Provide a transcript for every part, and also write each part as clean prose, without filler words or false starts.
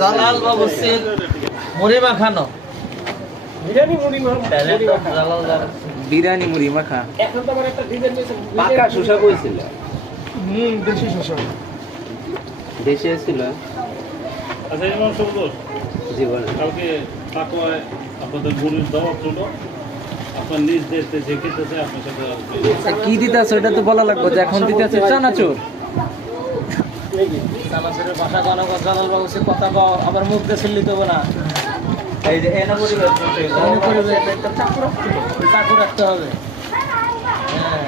জালাল বাবুর্চির মুড়ি মাখানো বিরিয়ানি মুড়ি মাখা পাকা শসা কইছিল দেশি শসা দেশে ছিল আচ্ছা ইমাম সবুজ জীবন কালকে তাকওয়ায় আপনাদের মুড়ির দাওয়াত ছিল আপনার নিজ দেশে যে খেতেছে আপনার সাথে কি দিতেছে ওটা তো বলা লাগবে যে এখন দিতেছে চানাচুর চানাচুরের ভাষা কোনো জালাল বাবুর্চির কথা কও আবার মুখ দিয়ে ছিল্লি দেবো না এই যে এনে পরিবেশ চাকু রাখতে হবে হ্যাঁ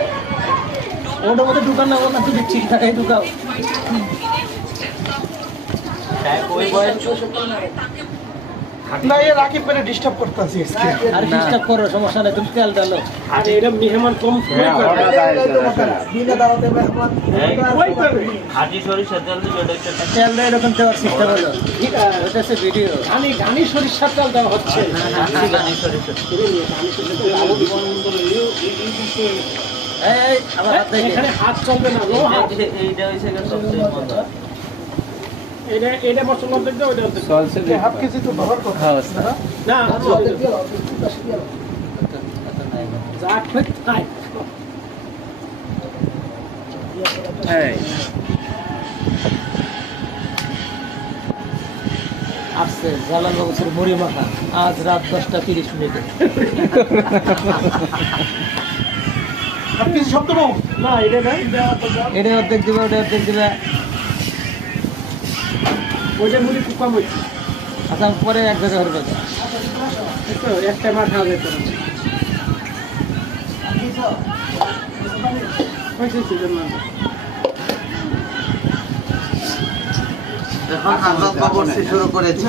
ওটার মধ্যে ঢুকান না না তুই ঠিক থাকে ঢুকাও ওই বয়স না এ রাকিব করে ডিস্টার্ব করতেছি আর ডিস্টার্ব করো সমস্যা নেই তুমি তেল ডালো আর এটা মেহমান কম বিনা দাওয়াতে মেহমান খাঁটি সরিষা তেল দিবে তেল দিয়ে এরকম দেওয়ার চেষ্টা করো ওটা হচ্ছে ভিডিও গানি সরিষার তেল দেওয়া হচ্ছে গানি সরিষা এই আবার হাত দেখে এখানে হাত চলবে না এইটা হইছে সবচেয়ে মজা এটা মশলা অর্ধেক দাও এটা অর্ধেক চলছে হাফ কেজি তো ধরার কথা হ্যাঁ না যা খাই তাই এই আসছে জালাল বাবুর্চির মুড়ি মাখা আজ রাত 10:30 হাফ কেজি শব্দ নাও না এটা নাই এটা অর্ধেক দিবে ওটা অর্ধেক দিবে ওইটা মুড়ি খুব কম হয়েছে আচ্ছা পরে এক জায়গায় হবে একটা মার খাওয়া যেত শুরু করেছে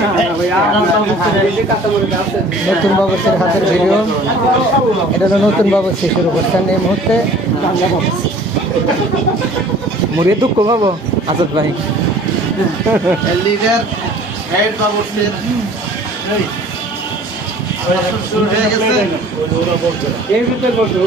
নতুন বাবুর্চির হাতের ভিডিও এটা হলো নতুন বাবুর্চি শুরু করছেন এই মুহূর্তে মুড়ি দুঃখ পাবো আসাদ ভাই লিডার হেড বাবুর্চির শুরু হয়ে গেছে এর ভিতরে বসো